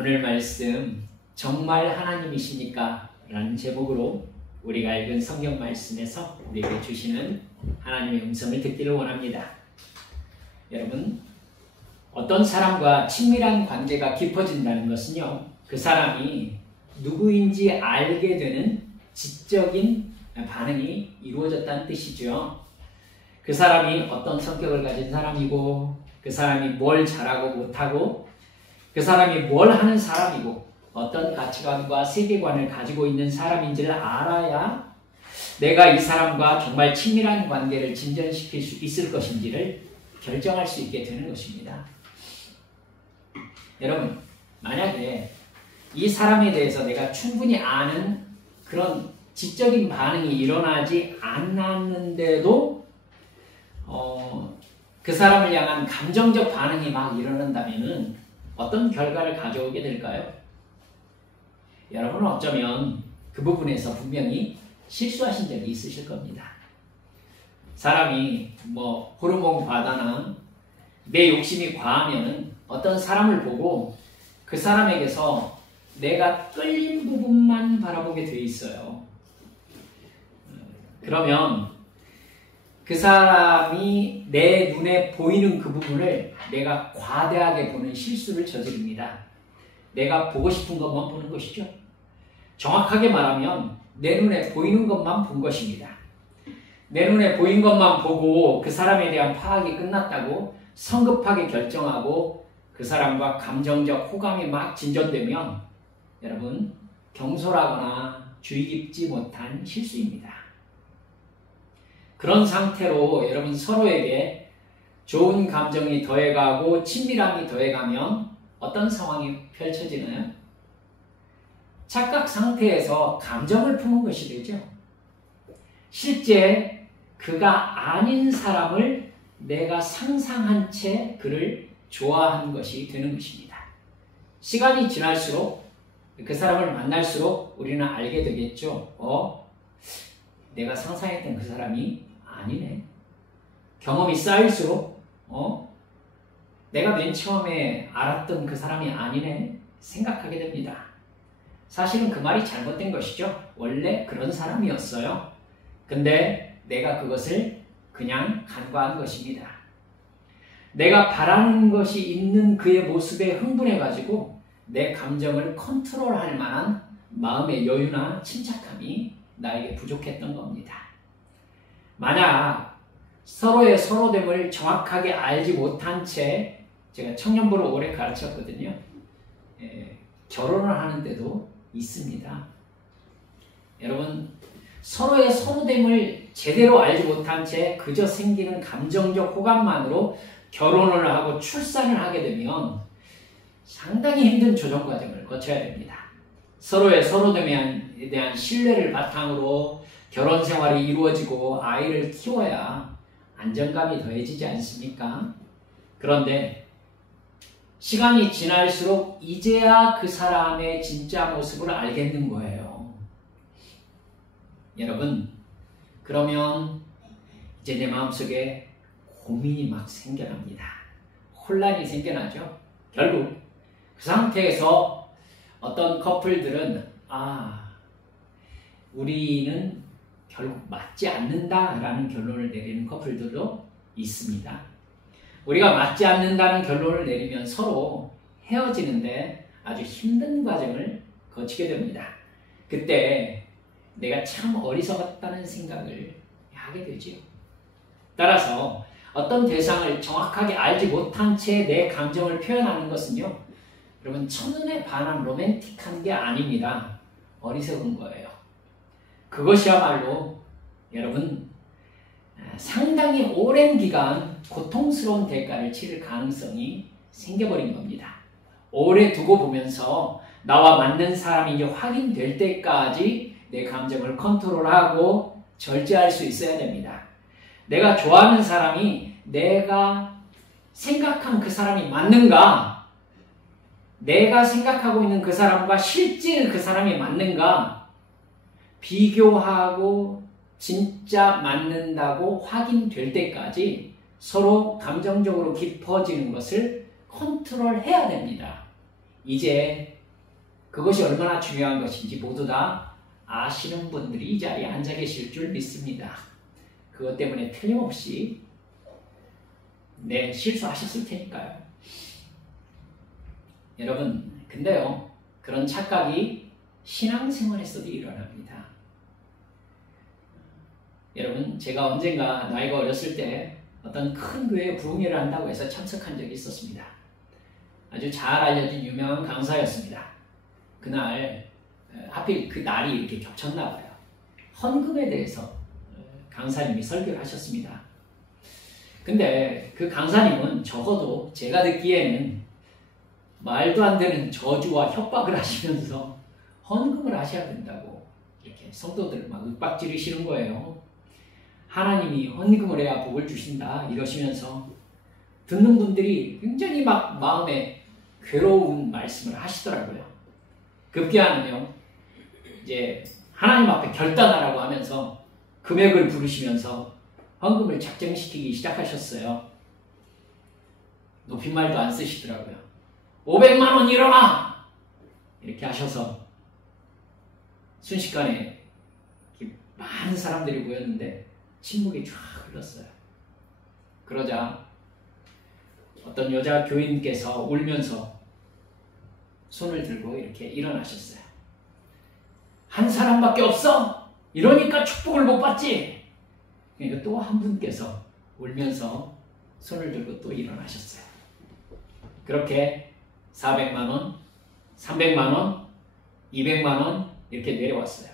오늘 말씀 정말 하나님이십니까? 라는 제목으로 우리가 읽은 성경 말씀에서 우리에게 주시는 하나님의 음성을 듣기를 원합니다. 여러분, 어떤 사람과 친밀한 관계가 깊어진다는 것은요, 그 사람이 누구인지 알게 되는 지적인 반응이 이루어졌다는 뜻이죠. 그 사람이 어떤 성격을 가진 사람이고, 그 사람이 뭘 잘하고 못하고, 그 사람이 뭘 하는 사람이고, 어떤 가치관과 세계관을 가지고 있는 사람인지를 알아야 내가 이 사람과 정말 친밀한 관계를 진전시킬 수 있을 것인지를 결정할 수 있게 되는 것입니다. 여러분, 만약에 이 사람에 대해서 내가 충분히 아는 그런 지적인 반응이 일어나지 않았는데도 그 사람을 향한 감정적 반응이 막 일어난다면 어떤 결과를 가져오게 될까요? 여러분은 어쩌면 그 부분에서 분명히 실수하신 적이 있으실 겁니다. 사람이 호르몬 과다나 내 욕심이 과하면 어떤 사람을 보고 그 사람에게서 내가 끌린 부분만 바라보게 돼 있어요. 그러면 그 사람이 내 눈에 보이는 그 부분을 내가 과대하게 보는 실수를 저지릅니다. 내가 보고 싶은 것만 보는 것이죠. 정확하게 말하면 내 눈에 보이는 것만 본 것입니다. 내 눈에 보인 것만 보고 그 사람에 대한 파악이 끝났다고 성급하게 결정하고 그 사람과 감정적 호감이 막 진전되면 여러분, 경솔하거나 주의 깊지 못한 실수입니다. 그런 상태로 여러분 서로에게 좋은 감정이 더해가고 친밀함이 더해가면 어떤 상황이 펼쳐지나요? 착각 상태에서 감정을 품은 것이 되죠. 실제 그가 아닌 사람을 내가 상상한 채 그를 좋아한 것이 되는 것입니다. 시간이 지날수록 그 사람을 만날수록 우리는 알게 되겠죠. 내가 상상했던 그 사람이 아니네. 경험이 쌓일수록 내가 맨 처음에 알았던 그 사람이 아니네 생각하게 됩니다. 사실은 그 말이 잘못된 것이죠. 원래 그런 사람이었어요. 근데 내가 그것을 그냥 간과한 것입니다. 내가 바라는 것이 있는 그의 모습에 흥분해가지고 내 감정을 컨트롤할 만한 마음의 여유나 침착함이 나에게 부족했던 겁니다. 만약 서로의 서로됨을 정확하게 알지 못한 채, 제가 청년부를 오래 가르쳤거든요. 결혼을 하는데도 있습니다. 여러분, 서로의 서로됨을 제대로 알지 못한 채 그저 생기는 감정적 호감만으로 결혼을 하고 출산을 하게 되면 상당히 힘든 조정 과정을 거쳐야 됩니다. 서로의 서로됨에 대한 신뢰를 바탕으로 결혼 생활이 이루어지고 아이를 키워야 안정감이 더해지지 않습니까? 그런데 시간이 지날수록 이제야 그 사람의 진짜 모습을 알겠는 거예요. 여러분, 그러면 이제 내 마음속에 고민이 막 생겨납니다. 혼란이 생겨나죠. 결국 그 상태에서 어떤 커플들은 우리는 결국 맞지 않는다라는 결론을 내리는 커플들도 있습니다. 우리가 맞지 않는다는 결론을 내리면 서로 헤어지는데 아주 힘든 과정을 거치게 됩니다. 그때 내가 참 어리석었다는 생각을 하게 되지요. 따라서 어떤 대상을 정확하게 알지 못한 채 내 감정을 표현하는 것은요, 여러분, 첫눈에 반한 로맨틱한 게 아닙니다. 어리석은 거예요. 그것이야말로 여러분 상당히 오랜 기간 고통스러운 대가를 치를 가능성이 생겨버린 겁니다. 오래 두고 보면서 나와 맞는 사람이 확인될 때까지 내 감정을 컨트롤하고 절제할 수 있어야 됩니다. 내가 좋아하는 사람이 내가 생각한 그 사람이 맞는가? 내가 생각하고 있는 그 사람과 실제 그 사람이 맞는가? 비교하고 진짜 맞는다고 확인될 때까지 서로 감정적으로 깊어지는 것을 컨트롤해야 됩니다. 이제 그것이 얼마나 중요한 것인지 모두 다 아시는 분들이 이 자리에 앉아 계실 줄 믿습니다. 그것 때문에 틀림없이 실수하셨을 테니까요. 여러분, 근데요, 그런 착각이 신앙생활에서도 일어납니다. 여러분, 제가 언젠가 나이가 어렸을 때 어떤 큰 교회에 부흥회를 한다고 해서 참석한 적이 있었습니다. 아주 잘 알려진 유명한 강사였습니다. 그날 하필 그 날이 이렇게 겹쳤나 봐요. 헌금에 대해서 강사님이 설교를 하셨습니다. 근데 그 강사님은 적어도 제가 듣기에는 말도 안 되는 저주와 협박을 하시면서 헌금을 하셔야 된다고 이렇게 성도들을 막 윽박지르시는 거예요. 하나님이 헌금을 해야 복을 주신다 이러시면서 듣는 분들이 굉장히 막 마음에 괴로운 말씀을 하시더라고요. 급기야는요, 이제 하나님 앞에 결단하라고 하면서 금액을 부르시면서 헌금을 작정시키기 시작하셨어요. 높임말도 안 쓰시더라고요. 500만 원 일어나! 이렇게 하셔서 순식간에 많은 사람들이 모였는데 침묵이 쫙 흘렀어요. 그러자 어떤 여자 교인께서 울면서 손을 들고 이렇게 일어나셨어요. 한 사람밖에 없어? 이러니까 축복을 못 받지? 그러니까 또 한 분께서 울면서 손을 들고 또 일어나셨어요. 그렇게 400만 원, 300만 원, 200만 원 이렇게 내려왔어요.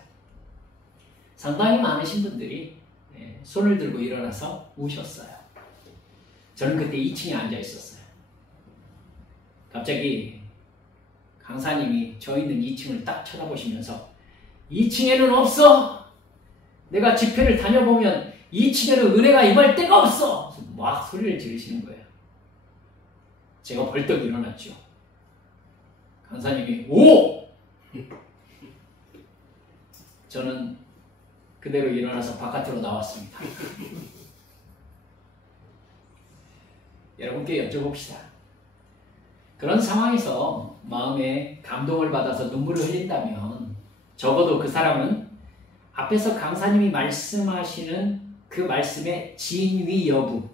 상당히 많으신 분들이 손을 들고 일어나서 우셨어요. 저는 그때 2층에 앉아 있었어요. 갑자기 강사님이 저 있는 2층을 딱 쳐다보시면서 2층에는 없어! 내가 집회를 다녀보면 2층에는 은혜가 임할 데가 없어! 막 소리를 지르시는 거예요. 제가 벌떡 일어났죠. 강사님이 오! 저는 그대로 일어나서 바깥으로 나왔습니다. 여러분께 여쭤봅시다. 그런 상황에서 마음에 감동을 받아서 눈물을 흘린다면 적어도 그 사람은 앞에서 강사님이 말씀하시는 그 말씀의 진위 여부,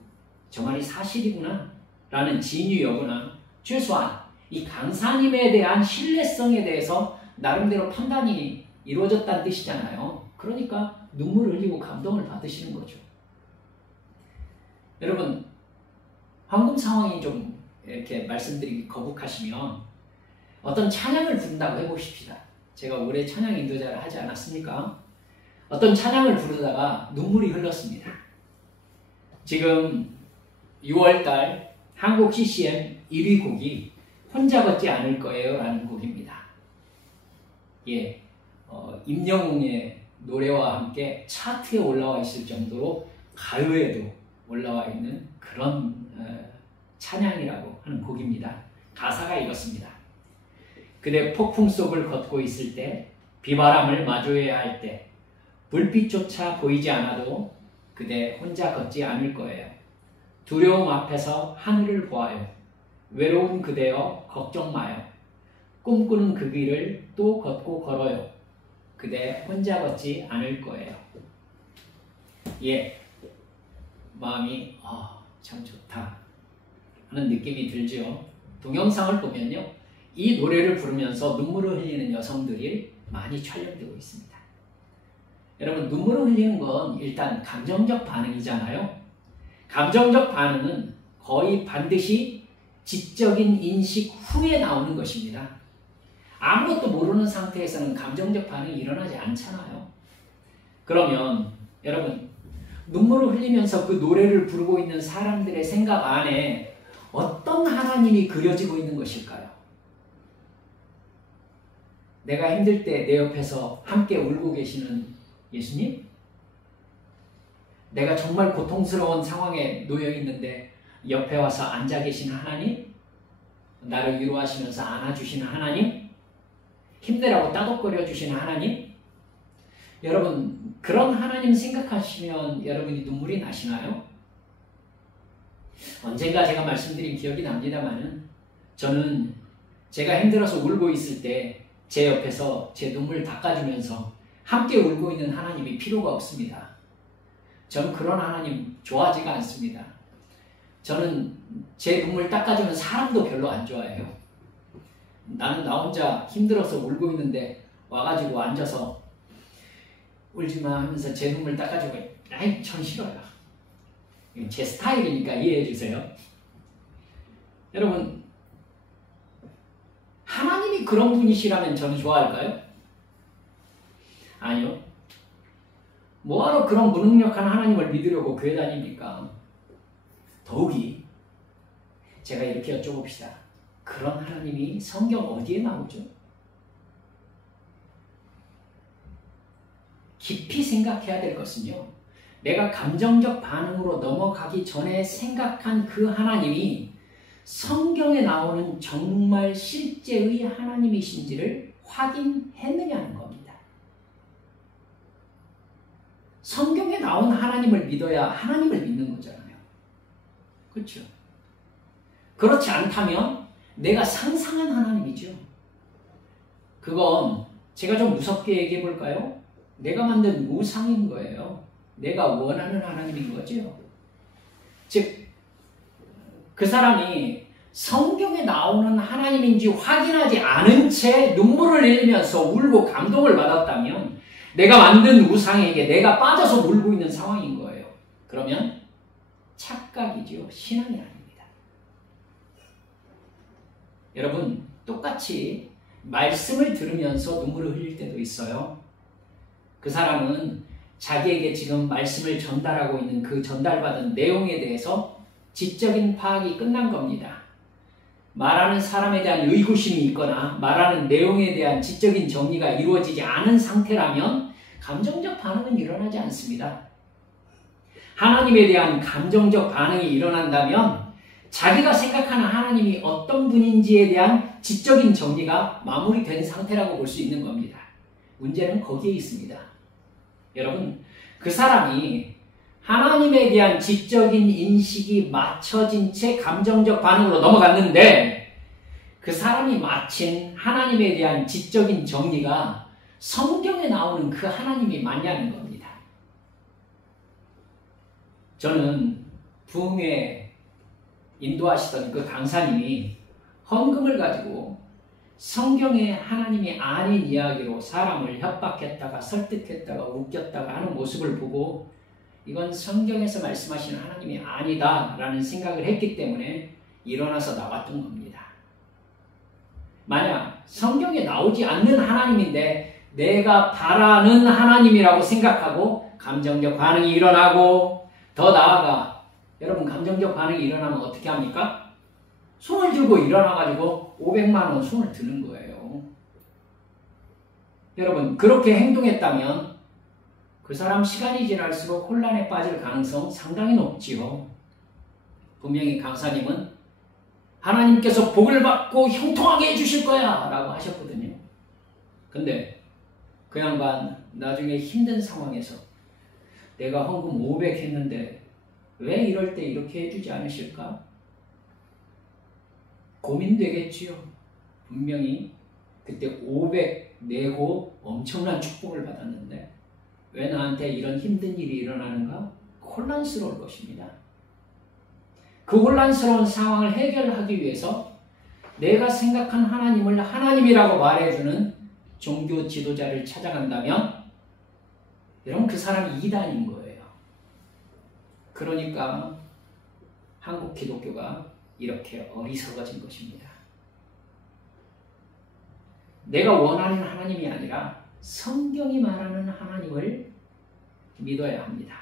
저 말이 사실이구나 라는 진위 여부나 최소한 이 강사님에 대한 신뢰성에 대해서 나름대로 판단이 이루어졌다는 뜻이잖아요. 그러니까 눈물을 흘리고 감동을 받으시는 거죠. 여러분, 황금 상황이 좀 이렇게 말씀드리기 거북하시면 어떤 찬양을 부른다고 해보십시다. 제가 올해 찬양 인도자를 하지 않았습니까? 어떤 찬양을 부르다가 눈물이 흘렀습니다. 지금 6월달 한국 CCM 1위 곡이 혼자 걷지 않을 거예요 라는 곡입니다. 예, 임영웅의 노래와 함께 차트에 올라와 있을 정도로 가요에도 올라와 있는 그런 찬양이라고 하는 곡입니다. 가사가 이렇습니다. 그대 폭풍 속을 걷고 있을 때, 비바람을 마주해야 할 때, 불빛조차 보이지 않아도 그대 혼자 걷지 않을 거예요. 두려움 앞에서 하늘을 보아요. 외로운 그대여 걱정 마요. 꿈꾸는 그 길을 또 걷고 걸어요. 그대 혼자 걷지 않을 거예요. 예, 마음이 참 좋다 하는 느낌이 들죠. 동영상을 보면요, 이 노래를 부르면서 눈물을 흘리는 여성들이 많이 촬영되고 있습니다. 여러분, 눈물을 흘리는 건 일단 감정적 반응이잖아요. 감정적 반응은 거의 반드시 지적인 인식 후에 나오는 것입니다. 아무것도 모르는 상태에서는 감정적 반응이 일어나지 않잖아요. 그러면 여러분, 눈물을 흘리면서 그 노래를 부르고 있는 사람들의 생각 안에 어떤 하나님이 그려지고 있는 것일까요? 내가 힘들 때 내 옆에서 함께 울고 계시는 예수님? 내가 정말 고통스러운 상황에 놓여 있는데 옆에 와서 앉아 계시는 하나님? 나를 위로하시면서 안아주시는 하나님? 힘내라고 따독거려 주시는 하나님? 여러분, 그런 하나님 생각하시면 여러분이 눈물이 나시나요? 언젠가 제가 말씀드린 기억이 납니다만은 저는 제가 힘들어서 울고 있을 때 제 옆에서 제 눈물 닦아주면서 함께 울고 있는 하나님이 필요가 없습니다. 저는 그런 하나님 좋아하지가 않습니다. 저는 제 눈물 닦아주는 사람도 별로 안 좋아해요. 나는 나 혼자 힘들어서 울고 있는데 와가지고 앉아서 울지마 하면서 제 눈물 닦아주고, 아이, 전 싫어요. 제 스타일이니까 이해해 주세요. 여러분, 하나님이 그런 분이시라면 저는 좋아할까요? 아니요. 뭐하러 그런 무능력한 하나님을 믿으려고 교회 다닙니까? 더욱이 제가 이렇게 여쭤봅시다. 그런 하나님이 성경 어디에 나오죠? 깊이 생각해야 될 것은요, 내가 감정적 반응으로 넘어가기 전에 생각한 그 하나님이 성경에 나오는 정말 실제의 하나님이신지를 확인했느냐는 겁니다. 성경에 나온 하나님을 믿어야 하나님을 믿는 거잖아요. 그렇죠? 그렇지 않다면 내가 상상한 하나님이죠. 그건 제가 좀 무섭게 얘기해 볼까요? 내가 만든 우상인 거예요. 내가 원하는 하나님인 거죠. 즉, 그 사람이 성경에 나오는 하나님인지 확인하지 않은 채 눈물을 흘리면서 울고 감동을 받았다면 내가 만든 우상에게 내가 빠져서 울고 있는 상황인 거예요. 그러면 착각이죠. 신앙이 아닙니다. 여러분, 똑같이 말씀을 들으면서 눈물을 흘릴 때도 있어요. 그 사람은 자기에게 지금 말씀을 전달하고 있는 그 전달받은 내용에 대해서 지적인 파악이 끝난 겁니다. 말하는 사람에 대한 의구심이 있거나 말하는 내용에 대한 지적인 정리가 이루어지지 않은 상태라면 감정적 반응은 일어나지 않습니다. 하나님에 대한 감정적 반응이 일어난다면 자기가 생각하는 하나님이 어떤 분인지에 대한 지적인 정리가 마무리된 상태라고 볼 수 있는 겁니다. 문제는 거기에 있습니다. 여러분, 그 사람이 하나님에 대한 지적인 인식이 맞춰진 채 감정적 반응으로 넘어갔는데 그 사람이 마친 하나님에 대한 지적인 정리가 성경에 나오는 그 하나님이 맞냐는 겁니다. 저는 부흥회 인도하시던 그 강사님이 헌금을 가지고 성경의 하나님이 아닌 이야기로 사람을 협박했다가 설득했다가 웃겼다가 하는 모습을 보고 이건 성경에서 말씀하시는 하나님이 아니다 라는 생각을 했기 때문에 일어나서 나왔던 겁니다. 만약 성경에 나오지 않는 하나님인데 내가 바라는 하나님이라고 생각하고 감정적 반응이 일어나고, 더 나아가 여러분, 감정적 반응이 일어나면 어떻게 합니까? 손을 들고 일어나가지고 500만 원 손을 드는 거예요. 여러분, 그렇게 행동했다면 그 사람 시간이 지날수록 혼란에 빠질 가능성 상당히 높지요. 분명히 강사님은 하나님께서 복을 받고 형통하게 해주실 거야 라고 하셨거든요. 근데 그 양반 나중에 힘든 상황에서 내가 헌금 500 했는데 왜 이럴 때 이렇게 해주지 않으실까? 고민되겠지요. 분명히 그때 500 내고 엄청난 축복을 받았는데 왜 나한테 이런 힘든 일이 일어나는가? 혼란스러울 것입니다. 그 혼란스러운 상황을 해결하기 위해서 내가 생각한 하나님을 하나님이라고 말해주는 종교 지도자를 찾아간다면 여러분, 그 사람이 이단인 거예요. 그러니까 한국 기독교가 이렇게 어리석어진 것입니다. 내가 원하는 하나님이 아니라 성경이 말하는 하나님을 믿어야 합니다.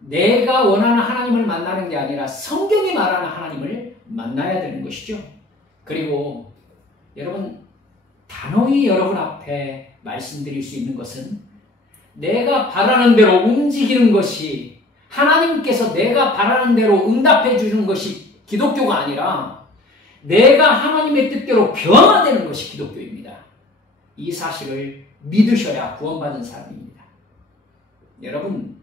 내가 원하는 하나님을 만나는 게 아니라 성경이 말하는 하나님을 만나야 되는 것이죠. 그리고 여러분, 단호히 여러분 앞에 말씀드릴 수 있는 것은 내가 바라는 대로 움직이는 것이, 하나님께서 내가 바라는 대로 응답해 주는 것이 기독교가 아니라 내가 하나님의 뜻대로 변화되는 것이 기독교입니다. 이 사실을 믿으셔야 구원받은 사람입니다. 여러분,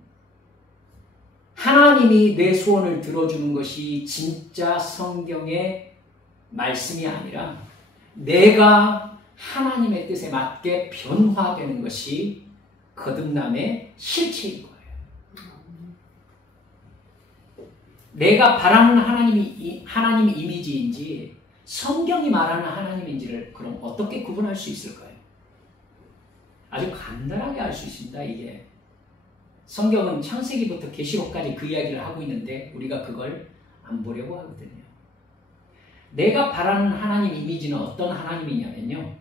하나님이 내 소원을 들어주는 것이 진짜 성경의 말씀이 아니라 내가 하나님의 뜻에 맞게 변화되는 것이 거듭남의 실체인 거예요. 내가 바라는 하나님 이미지인지 성경이 말하는 하나님인지를 그럼 어떻게 구분할 수 있을까요? 아주 간단하게 알 수 있습니다. 이게 성경은 창세기부터 계시록까지 그 이야기를 하고 있는데 우리가 그걸 안 보려고 하거든요. 내가 바라는 하나님 이미지는 어떤 하나님이냐면요.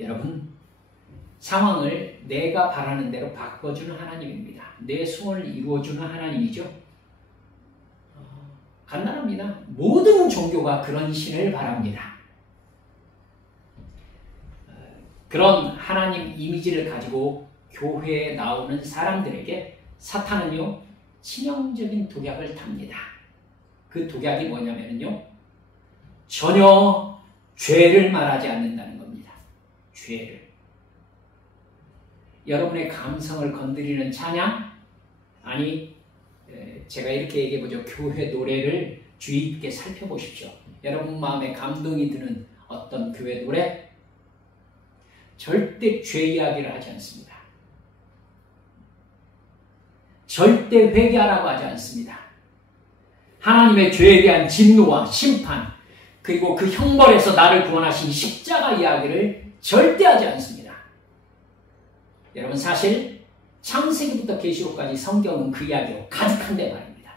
여러분, 상황을 내가 바라는 대로 바꿔주는 하나님입니다. 내 소원을 이루어주는 하나님이죠. 간단합니다. 모든 종교가 그런 신을 바랍니다. 그런 하나님 이미지를 가지고 교회에 나오는 사람들에게 사탄은요, 치명적인 독약을 탑니다. 그 독약이 뭐냐면요, 전혀 죄를 말하지 않는다는 겁니다. 죄를. 여러분의 감성을 건드리는 찬양? 아니, 제가 이렇게 얘기해보죠. 교회 노래를 주의 깊게 살펴보십시오. 여러분 마음에 감동이 드는 어떤 교회 노래? 절대 죄 이야기를 하지 않습니다. 절대 회개하라고 하지 않습니다. 하나님의 죄에 대한 진노와 심판, 그리고 그 형벌에서 나를 구원하신 십자가 이야기를 절대 하지 않습니다. 여러분, 사실 창세기부터 계시록까지 성경은 그 이야기로 가득한데 말입니다.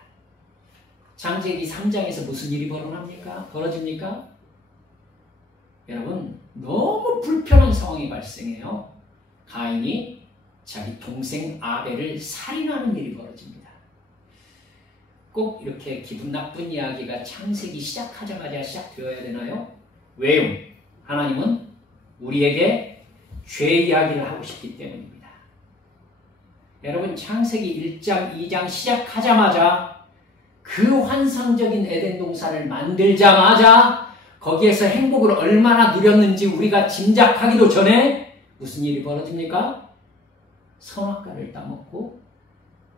창세기 3장에서 무슨 일이 벌어집니까? 여러분, 너무 불편한 상황이 발생해요. 가인이 자기 동생 아벨을 살인하는 일이 벌어집니다. 꼭 이렇게 기분 나쁜 이야기가 창세기 시작하자마자 시작되어야 되나요? 왜요? 하나님은 우리에게 죄 이야기를 하고 싶기 때문입니다. 여러분, 창세기 1장, 2장 시작하자마자 그 환상적인 에덴 동산을 만들자마자 거기에서 행복을 얼마나 누렸는지 우리가 짐작하기도 전에 무슨 일이 벌어집니까? 선악과를 따먹고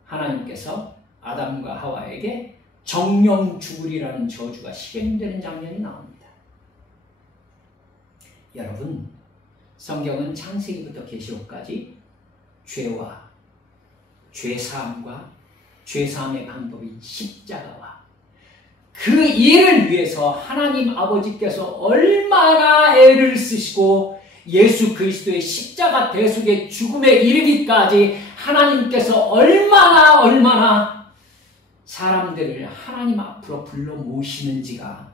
하나님께서 아담과 하와에게 정령 죽으리라는 저주가 실행되는 장면이 나옵니다. 여러분, 성경은 창세기부터 계시록까지 죄와 죄사함과 죄사함의 방법인 십자가와 그 일을 위해서 하나님 아버지께서 얼마나 애를 쓰시고 예수 그리스도의 십자가 대속의 죽음에 이르기까지 하나님께서 얼마나 사람들을 하나님 앞으로 불러 모시는지가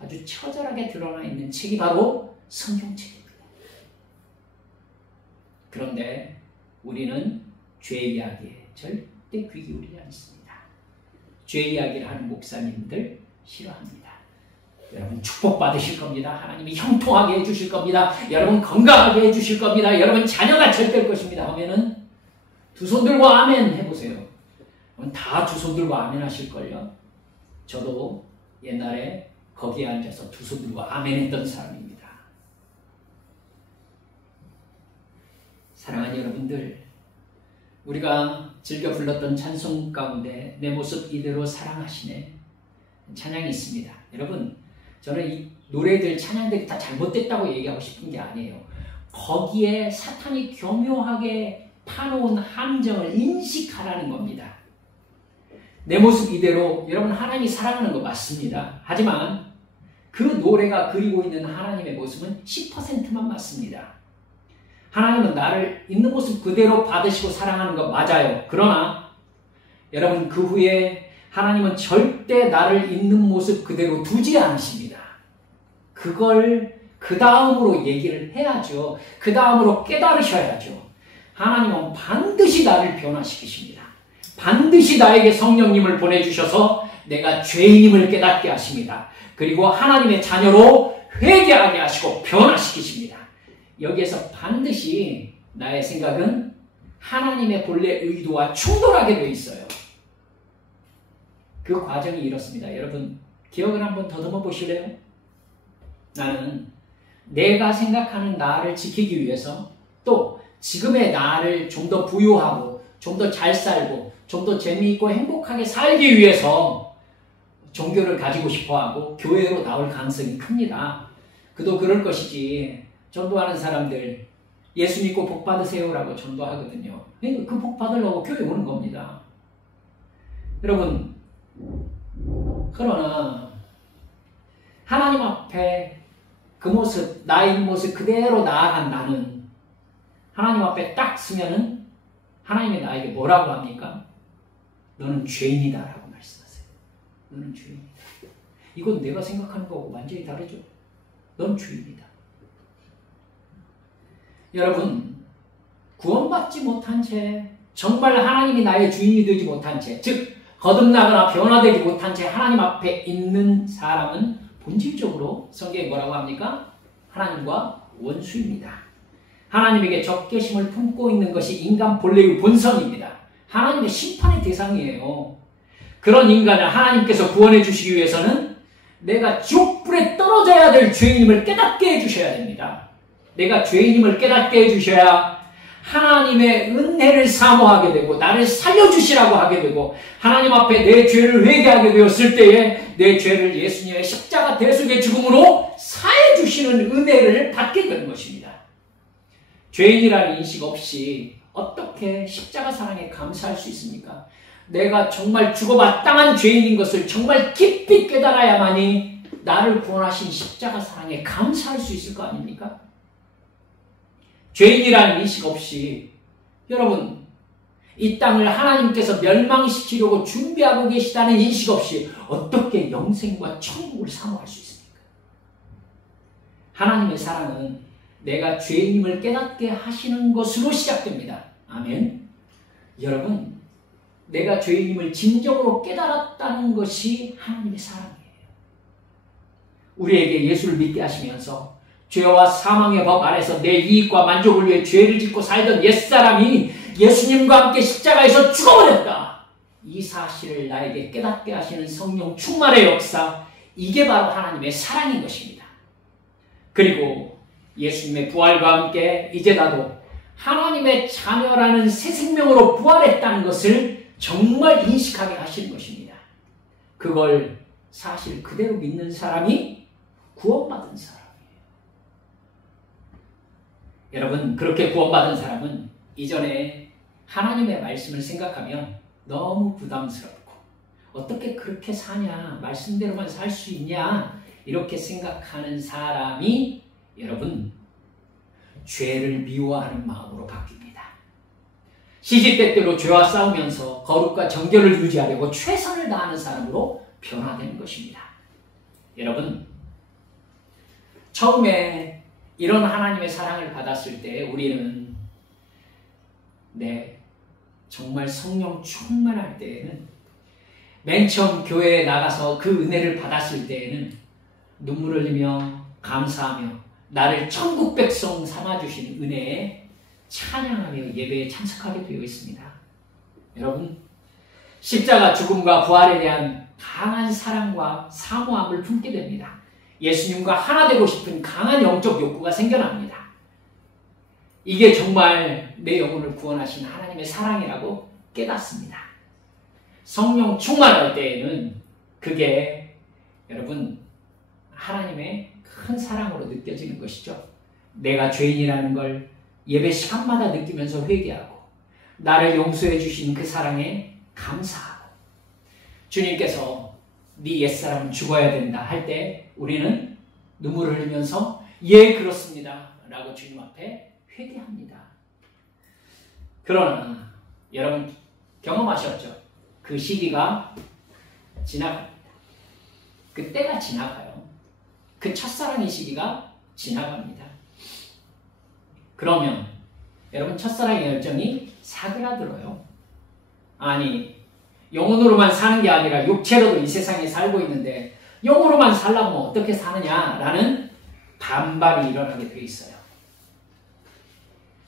아주 처절하게 드러나 있는 책이 바로 성경책입니다. 그런데 우리는 죄 이야기에 절대 귀 기울이지 않습니다. 죄 이야기를 하는 목사님들 싫어합니다. 여러분 축복받으실 겁니다. 하나님이 형통하게 해주실 겁니다. 여러분 건강하게 해주실 겁니다. 여러분 자녀가 잘 될 것입니다 하면은 두 손 들고 아멘 해보세요. 다 두 손 들고 아멘 하실걸요. 저도 옛날에 거기에 앉아서 두 손 들고 아멘 했던 사람입니다. 사랑하는 여러분들, 우리가 즐겨 불렀던 찬송 가운데 내 모습 이대로 사랑하시네 찬양이 있습니다. 여러분, 저는 이 노래들, 찬양들이 다 잘못됐다고 얘기하고 싶은 게 아니에요. 거기에 사탄이 교묘하게 파놓은 함정을 인식하라는 겁니다. 내 모습 이대로, 여러분 하나님이 사랑하는 거 맞습니다. 하지만 그 노래가 그리고 있는 하나님의 모습은 10%만 맞습니다. 하나님은 나를 있는 모습 그대로 받으시고 사랑하는 거 맞아요. 그러나 여러분, 그 후에 하나님은 절대 나를 있는 모습 그대로 두지 않으십니다. 그걸 그 다음으로 얘기를 해야죠. 그 다음으로 깨달으셔야죠. 하나님은 반드시 나를 변화시키십니다. 반드시 나에게 성령님을 보내주셔서 내가 죄인임을 깨닫게 하십니다. 그리고 하나님의 자녀로 회개하게 하시고 변화시키십니다. 여기에서 반드시 나의 생각은 하나님의 본래 의도와 충돌하게 되어 있어요. 그 과정이 이렇습니다. 여러분, 기억을 한번 더듬어 보실래요? 나는 내가 생각하는 나를 지키기 위해서, 또 지금의 나를 좀 더 부유하고 좀 더 잘 살고 좀 더 재미있고 행복하게 살기 위해서 종교를 가지고 싶어하고 교회로 나올 가능성이 큽니다. 그도 그럴 것이지. 전도하는 사람들 예수 믿고 복 받으세요라고 전도하거든요. 그 복 받으려고 교회 오는 겁니다. 여러분, 그러나 하나님 앞에 그 모습, 나의 모습 그대로 나아간 나는 하나님 앞에 딱 서면은 하나님이 나에게 뭐라고 합니까? 너는 죄인이다 라고 말씀하세요. 너는 죄인이다. 이건 내가 생각하는 거하고 완전히 다르죠. 넌 죄인이다. 여러분, 구원받지 못한 채, 정말 하나님이 나의 주인이 되지 못한 채, 즉 거듭나거나 변화되지 못한 채 하나님 앞에 있는 사람은 본질적으로 성경에 뭐라고 합니까? 하나님과 원수입니다. 하나님에게 적개심을 품고 있는 것이 인간 본래의 본성입니다. 하나님의 심판의 대상이에요. 그런 인간을 하나님께서 구원해 주시기 위해서는 내가 지옥불에 떨어져야 될 죄인임을 깨닫게 해주셔야 됩니다. 내가 죄인임을 깨닫게 해주셔야 하나님의 은혜를 사모하게 되고 나를 살려주시라고 하게 되고 하나님 앞에 내 죄를 회개하게 되었을 때에 내 죄를 예수님의 십자가 대속의 죽음으로 사해 주시는 은혜를 받게 되는 것입니다. 죄인이라는 인식 없이 어떻게 십자가 사랑에 감사할 수 있습니까? 내가 정말 죽어마땅한 죄인인 것을 정말 깊이 깨달아야만이 나를 구원하신 십자가 사랑에 감사할 수 있을 거 아닙니까? 죄인이라는 인식 없이 여러분 이 땅을 하나님께서 멸망시키려고 준비하고 계시다는 인식 없이 어떻게 영생과 천국을 사모할 수 있습니까? 하나님의 사랑은 내가 죄인임을 깨닫게 하시는 것으로 시작됩니다. 아멘. 여러분, 내가 죄인임을 진정으로 깨달았다는 것이 하나님의 사랑이에요. 우리에게 예수를 믿게 하시면서 죄와 사망의 법 아래서 내 이익과 만족을 위해 죄를 짓고 살던 옛사람이 예수님과 함께 십자가에서 죽어버렸다. 이 사실을 나에게 깨닫게 하시는 성령 충만의 역사, 이게 바로 하나님의 사랑인 것입니다. 그리고 예수님의 부활과 함께 이제 나도 하나님의 자녀라는 새 생명으로 부활했다는 것을 정말 인식하게 하시는 것입니다. 그걸 사실 그대로 믿는 사람이 구원받은 사람이에요. 여러분, 그렇게 구원받은 사람은 이전에 하나님의 말씀을 생각하면 너무 부담스럽고 어떻게 그렇게 사냐, 말씀대로만 살 수 있냐 이렇게 생각하는 사람이 여러분 죄를 미워하는 마음으로 바뀝니다. 시시때때로 죄와 싸우면서 거룩과 정결을 유지하려고 최선을 다하는 사람으로 변화되는 것입니다. 여러분, 처음에 이런 하나님의 사랑을 받았을 때 우리는 정말 성령 충만할 때에는 맨 처음 교회에 나가서 그 은혜를 받았을 때에는 눈물을 흘리며 감사하며 나를 천국 백성 삼아주신 은혜에 찬양하며 예배에 참석하게 되어 있습니다. 여러분, 십자가 죽음과 부활에 대한 강한 사랑과 사모함을 품게 됩니다. 예수님과 하나 되고 싶은 강한 영적 욕구가 생겨납니다. 이게 정말 내 영혼을 구원하신 하나님의 사랑이라고 깨닫습니다. 성령 충만할 때에는 그게 여러분 하나님의 큰 사랑으로 느껴지는 것이죠. 내가 죄인이라는 걸 예배 시간마다 느끼면서 회개하고 나를 용서해 주신 그 사랑에 감사하고 주님께서 네 옛사람은 죽어야 된다 할 때 우리는 눈물을 흘리면서 예 그렇습니다 라고 주님 앞에 회개합니다. 그러나 여러분 경험하셨죠? 그 시기가 지나갑니다. 그 때가 지나가요. 그 첫사랑의 시기가 지나갑니다. 그러면 여러분 첫사랑의 열정이 사그라들어요. 아니 영혼으로만 사는 게 아니라 육체로도 이 세상에 살고 있는데 영으로만 살려면 어떻게 사느냐라는 반발이 일어나게 되어 있어요.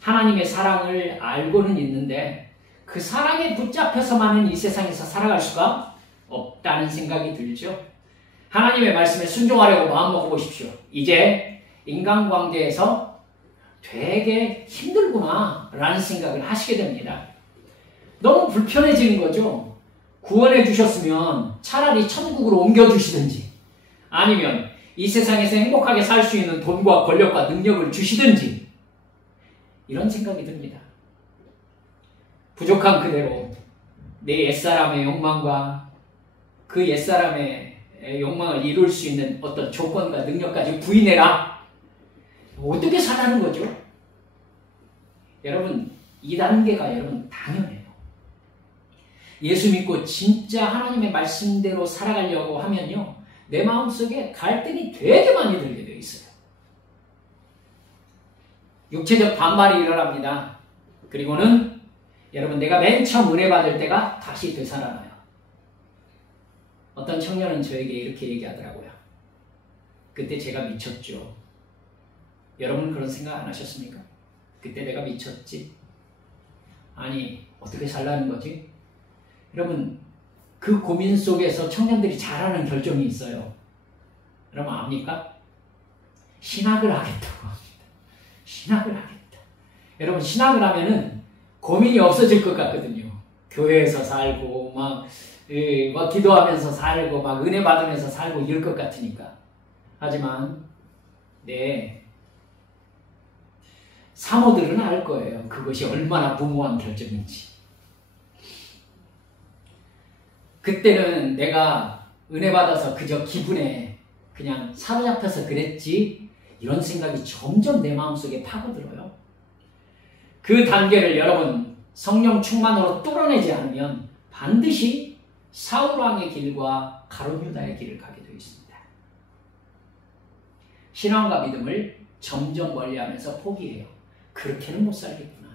하나님의 사랑을 알고는 있는데 그 사랑에 붙잡혀서만은 이 세상에서 살아갈 수가 없다는 생각이 들죠. 하나님의 말씀에 순종하려고 마음먹어 보십시오. 이제 인간관계에서 되게 힘들구나 라는 생각을 하시게 됩니다. 너무 불편해지는 거죠. 구원해 주셨으면 차라리 천국으로 옮겨주시든지 아니면 이 세상에서 행복하게 살 수 있는 돈과 권력과 능력을 주시든지 이런 생각이 듭니다. 부족한 그대로 내 옛사람의 욕망과 그 옛사람의 욕망을 이룰 수 있는 어떤 조건과 능력까지 부인해라. 어떻게 살라는 거죠? 여러분, 이 단계가 여러분 당연해요. 예수 믿고 진짜 하나님의 말씀대로 살아가려고 하면요, 내 마음속에 갈등이 되게 많이 들게 되어 있어요. 육체적 반발이 일어납니다. 그리고는 여러분, 내가 맨 처음 은혜 받을 때가 다시 되살아나요. 어떤 청년은 저에게 이렇게 얘기하더라고요. 그때 제가 미쳤죠. 여러분 그런 생각 안 하셨습니까? 그때 내가 미쳤지? 아니, 어떻게 살라는 거지? 여러분, 그 고민 속에서 청년들이 잘하는 결정이 있어요. 여러분 압니까? 신학을 하겠다고 합니다. 신학을 하겠다. 여러분, 신학을 하면은 고민이 없어질 것 같거든요. 교회에서 살고 막 기도하면서 살고 막 은혜 받으면서 살고 이럴 것 같으니까. 하지만 사모들은 알 거예요. 그것이 얼마나 무모한 결정인지. 그때는 내가 은혜 받아서 그저 기분에 그냥 사로잡혀서 그랬지, 이런 생각이 점점 내 마음속에 파고들어요. 그 단계를 여러분 성령 충만으로 뚫어내지 않으면 반드시 사울왕의 길과 가룟 유다의 길을 가게 되어 있습니다. 신앙과 믿음을 점점 멀리하면서 포기해요. 그렇게는 못 살겠구나.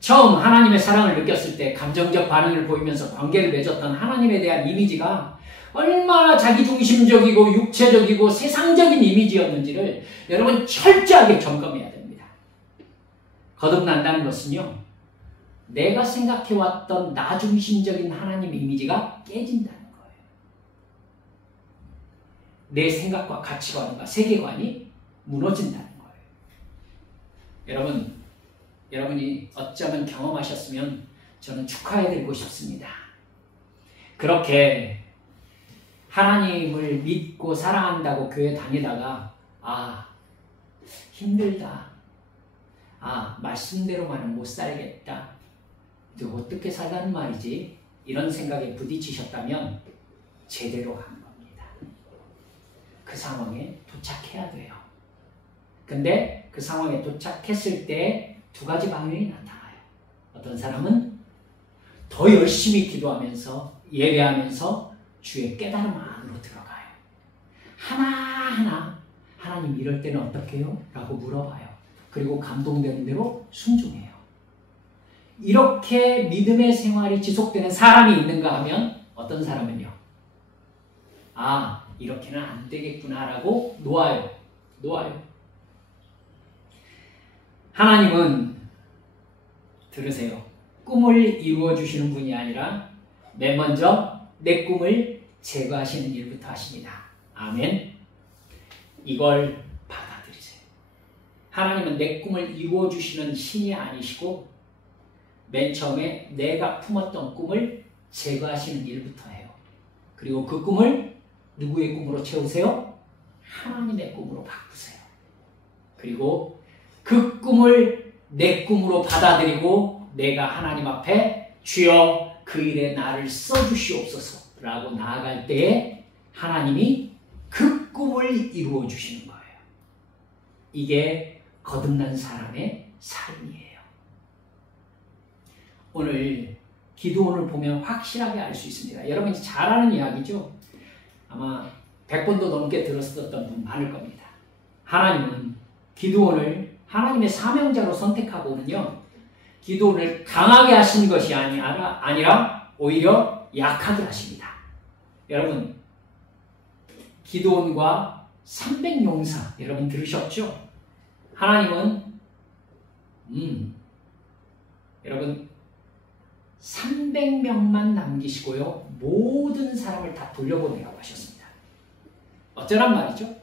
처음 하나님의 사랑을 느꼈을 때 감정적 반응을 보이면서 관계를 맺었던 하나님에 대한 이미지가 얼마나 자기중심적이고 육체적이고 세상적인 이미지였는지를 여러분 철저하게 점검해야 됩니다. 거듭난다는 것은요, 내가 생각해왔던 나중심적인 하나님 이미지가 깨진다는 거예요. 내 생각과 가치관과 세계관이 무너진다는 거예요. 여러분이 어쩌면 경험하셨으면 저는 축하해드리고 싶습니다. 그렇게 하나님을 믿고 사랑한다고 교회 다니다가 힘들다. 말씀대로만은 못 살겠다. 이제 어떻게 살라는 말이지? 이런 생각에 부딪히셨다면 제대로 한 겁니다. 그 상황에 도착해야 돼요. 근데 그 상황에 도착했을 때 두 가지 방향이 나타나요. 어떤 사람은 더 열심히 기도하면서 예배하면서 주의 깨달음 안으로 들어가요. 하나하나 하나님 이럴 때는 어떻게 해요? 라고 물어봐요. 그리고 감동되는 대로 순종해요. 이렇게 믿음의 생활이 지속되는 사람이 있는가 하면 어떤 사람은요, 이렇게는 안 되겠구나 라고 놓아요. 하나님은 들으세요. 꿈을 이루어주시는 분이 아니라 맨 먼저 내 꿈을 제거하시는 일부터 하십니다. 아멘. 이걸 받아들이세요. 하나님은 내 꿈을 이루어주시는 신이 아니시고 맨 처음에 내가 품었던 꿈을 제거하시는 일부터 해요. 그리고 그 꿈을 누구의 꿈으로 채우세요? 하나님의 꿈으로 바꾸세요. 그리고 그 꿈을 내 꿈으로 받아들이고 내가 하나님 앞에 주여 그 일에 나를 써주시옵소서 라고 나아갈 때에 하나님이 그 꿈을 이루어 주시는 거예요. 이게 거듭난 사람의 삶이에요. 오늘 기도원을 보면 확실하게 알 수 있습니다. 여러분이 잘 아는 이야기죠? 아마 100번도 넘게 들었었던 분 많을 겁니다. 하나님은 기도원을 하나님의 사명자로 선택하고는요, 기도원을 강하게 하신 것이 아니라 오히려 약하게 하십니다. 여러분, 기도원과 300용사 여러분 들으셨죠? 하나님은 여러분 300명만 남기시고요, 모든 사람을 다 돌려보내라고 하셨습니다. 어쩌란 말이죠?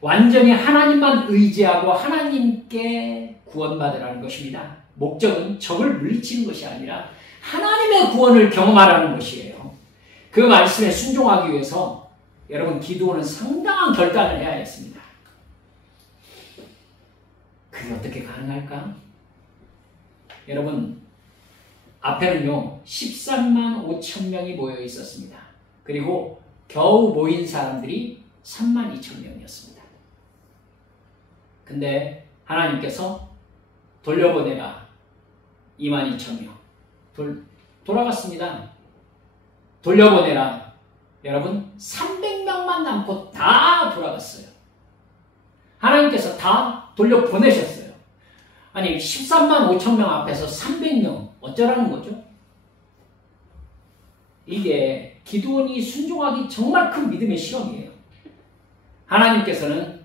완전히 하나님만 의지하고 하나님께 구원받으라는 것입니다. 목적은 적을 물리치는 것이 아니라 하나님의 구원을 경험하라는 것이에요. 그 말씀에 순종하기 위해서 여러분 기드온은 상당한 결단을 해야 했습니다. 그게 어떻게 가능할까? 여러분 앞에는요 13만 5천 명이 모여 있었습니다. 그리고 겨우 모인 사람들이 3만 2천 명이었습니다. 근데 하나님께서 돌려보내라 2만 2천 명 돌아갔습니다. 돌려보내라 여러분 300명만 남고 다 돌아갔어요. 하나님께서 다 돌려보내셨어요. 아니 13만 5천 명 앞에서 300명 어쩌라는 거죠? 이게 기드온이 순종하기 정말 큰 믿음의 실험이에요. 하나님께서는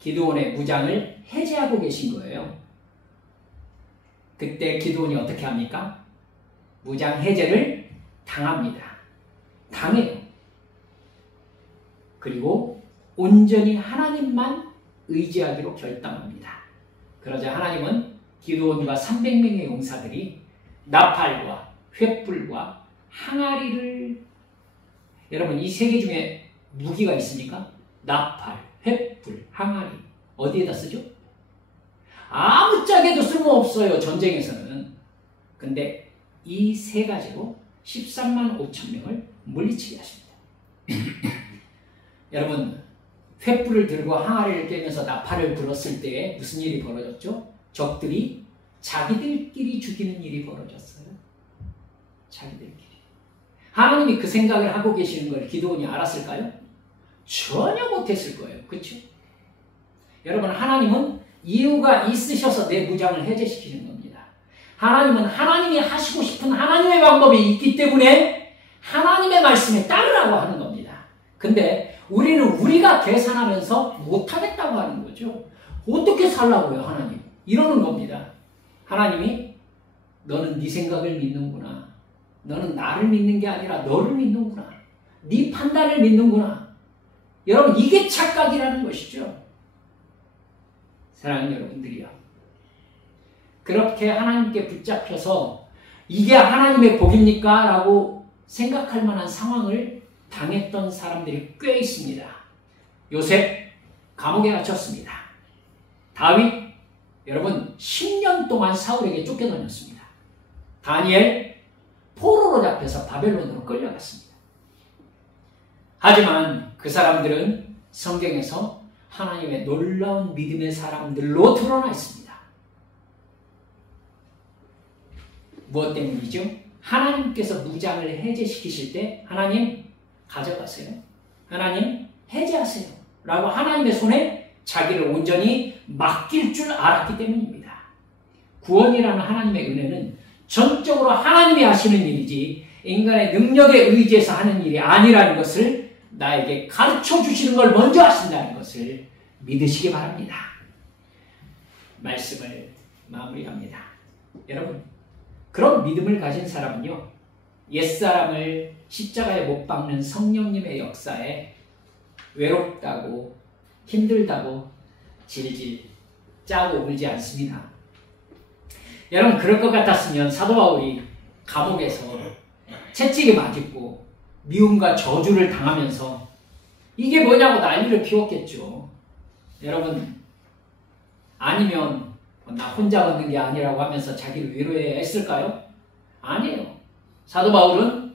기드온의 무장을 해제하고 계신 거예요. 그때 기드온이 어떻게 합니까? 무장 해제를 당합니다. 당해요. 그리고 온전히 하나님만 의지하기로 결단합니다. 그러자 하나님은 기드온과 300명의 용사들이 나팔과 횃불과 항아리를 여러분 이 세 개 중에 무기가 있습니까? 나팔, 횃불, 항아리 어디에다 쓰죠? 아무짝에도 쓸모없어요. 전쟁에서는. 근데 이 세 가지로 13만 5천 명을 물리치게 하십니다. 여러분 횃불을 들고 항아리를 꿰면서 나팔을 불었을 때 무슨 일이 벌어졌죠? 적들이 자기들끼리 죽이는 일이 벌어졌어요. 자기들끼리. 하나님이 그 생각을 하고 계시는 걸 기드온이 알았을까요? 전혀 못했을 거예요. 그렇죠? 여러분 하나님은 이유가 있으셔서 내 무장을 해제시키는 겁니다. 하나님은 하나님이 하시고 싶은 하나님의 방법이 있기 때문에 하나님의 말씀에 따르라고 하는 겁니다. 근데 우리는 우리가 계산하면서 못하겠다고 하는 거죠. 어떻게 살라고요 하나님? 이러는 겁니다. 하나님이 너는 네 생각을 믿는구나. 너는 나를 믿는 게 아니라 너를 믿는구나. 네 판단을 믿는구나. 여러분 이게 착각이라는 것이죠. 사랑하는 여러분들이요. 그렇게 하나님께 붙잡혀서 이게 하나님의 복입니까? 라고 생각할 만한 상황을 당했던 사람들이 꽤 있습니다. 요셉 감옥에 갇혔습니다. 다윗 여러분 10년 동안 사울에게 쫓겨다녔습니다. 다니엘 포로로 잡혀서 바벨론으로 끌려갔습니다. 하지만 그 사람들은 성경에서 하나님의 놀라운 믿음의 사람들로 드러나 있습니다. 무엇 때문이죠? 하나님께서 무장을 해제시키실 때 하나님 가져가세요. 하나님 해제하세요. 라고 하나님의 손에 자기를 온전히 맡길 줄 알았기 때문입니다. 구원이라는 하나님의 은혜는 전적으로 하나님이 하시는 일이지 인간의 능력에 의지해서 하는 일이 아니라는 것을 나에게 가르쳐 주시는 걸 먼저 하신다는 것을 믿으시기 바랍니다. 말씀을 마무리합니다. 여러분, 그런 믿음을 가진 사람은요, 옛사람을 십자가에 못 박는 성령님의 역사에 외롭다고 힘들다고 질질 짜고 울지 않습니다. 여러분 그럴 것 같았으면 사도 바울이 감옥에서 채찍에 맞고 미움과 저주를 당하면서 이게 뭐냐고 난리를 피웠겠죠. 여러분 아니면 나 혼자 얻는 게 아니라고 하면서 자기를 위로해야 했을까요? 아니에요. 사도 바울은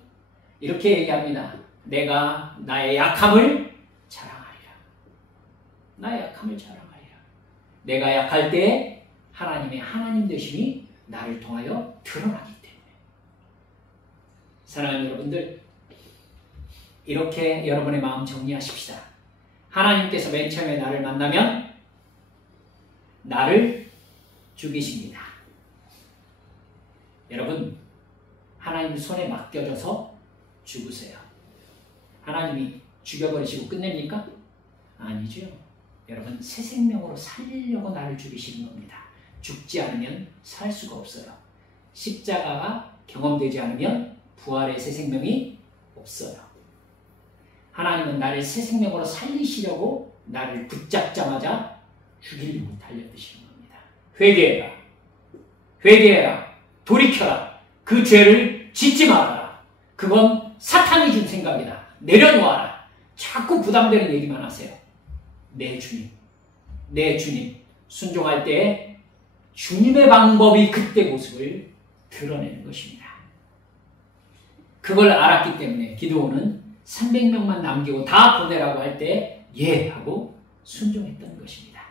이렇게 얘기합니다. 내가 나의 약함을 자랑하리라. 나의 약함을 자랑하리라. 내가 약할 때 하나님의 하나님 되심이 나를 통하여 드러나기 때문에. 사랑하는 여러분들, 이렇게 여러분의 마음 정리하십시다. 하나님께서 맨 처음에 나를 만나면 나를 죽이십니다. 여러분, 하나님 손에 맡겨져서 죽으세요. 하나님이 죽여버리시고 끝냅니까? 아니죠. 여러분, 새 생명으로 살리려고 나를 죽이시는 겁니다. 죽지 않으면 살 수가 없어요. 십자가가 경험되지 않으면 부활의 새 생명이 없어요. 하나님은 나를 새 생명으로 살리시려고 나를 붙잡자마자 죽이려고 달려드시는 겁니다. 회개해라. 회개해라. 돌이켜라. 그 죄를 짓지 말아라. 그건 사탄이 준 생각이다. 내려놓아라. 자꾸 부담되는 얘기만 하세요. 내 주님, 내 주님. 순종할 때 주님의 방법이 그때 모습을 드러내는 것입니다. 그걸 알았기 때문에 기드온은 300명만 남기고 다 보내라고 할 때 예 하고 순종했던 것입니다.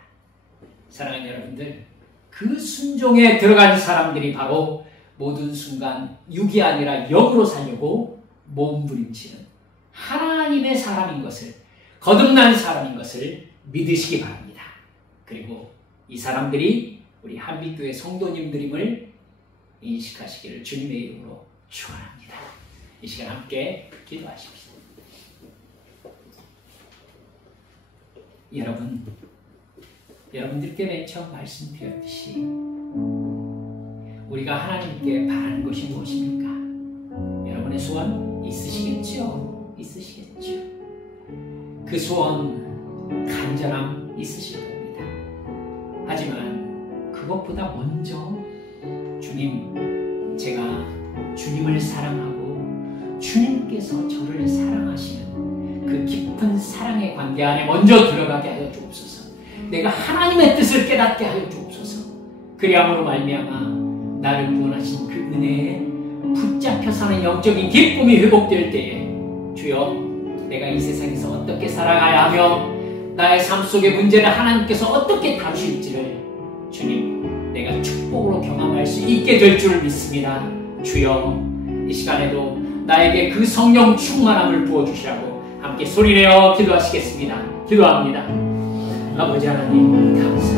사랑하는 여러분들, 그 순종에 들어간 사람들이 바로 모든 순간 육이 아니라 영으로 살려고 몸부림치는 하나님의 사람인 것을, 거듭난 사람인 것을 믿으시기 바랍니다. 그리고 이 사람들이 우리 한빛교회 성도님들임을 인식하시기를 주님의 이름으로 축원합니다. 이 시간 함께 기도하십시오. 여러분들께 맨 처음 말씀드렸듯이 우리가 하나님께 바라는 것이 무엇입니까? 여러분의 소원 있으시겠죠? 있으시겠죠? 그 소원 간절함 있으실 겁니다. 하지만 그것보다 먼저 주님, 제가 주님을 사랑하고 주님께서 저를 사랑하시는 그 깊은 사랑의 관계 안에 먼저 들어가게 하여 주옵소서. 내가 하나님의 뜻을 깨닫게 하여 주옵소서. 그리함으로 말미암아 나를 구원하신 그 은혜에 붙잡혀 사는 영적인 기쁨이 회복될 때에 주여, 내가 이 세상에서 어떻게 살아가야 하며 나의 삶 속의 문제를 하나님께서 어떻게 다루실지를 주님, 내가 축복으로 경험할 수 있게 될 줄 믿습니다. 주여, 이 시간에도 나에게 그 성령 충만함을 부어주시라고 함께 소리내어 기도하시겠습니다. 기도합니다. 아버지 하나님 감사합니다.